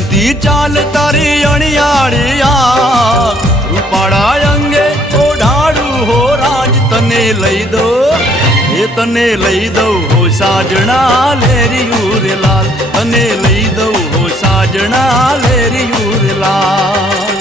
રમતી ચાલ તારી અણિયાળિયા રૂપાળા અંગે ઓઢાડું હો રાજ તને લઈ દો એ તને લઈ દઉં હો સાજણા લેરિયું રે લાલ તને લઈ દઉં હો સાજણા લેરિયું રે લાલ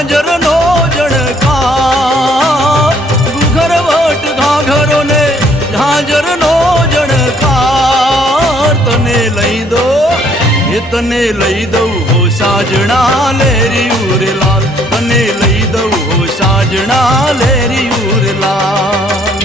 ઝાંઝરનો જણકાર ઘૂઘરવટ ઘાઘરો ને ઝાંઝરનો જણકાર તને લઈ દો એ તને લઈ દઉં હો સાજણા લેરિયું રે લાલ તને લઈ દઉં હો સાજણા લેરિયું રે લાલ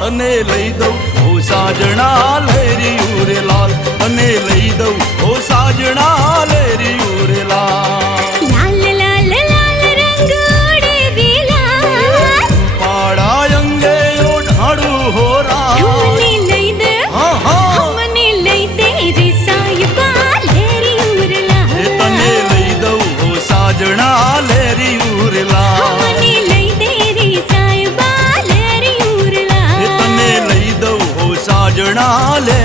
તને લઈ દઉં હો સાજણા લેરિયું રે લાલ તને લઈ દઉં હો સાજણા લેરિયું રે લાલ લાલ લાલ લાલ રંગ ઉડે રે લાલ પાડા અંગે ઓઢાડું હો રાજ મને લઈ દે મને લઈ દે રે સાયબા લેરિયું રે લાલ તને લઈ દઉં હો સાજણા લેરિયું રે લાલ મને લઈ દે રે સાયબા લેરિયું રે લાલ તને લઈ દઉં હો સાજણા લે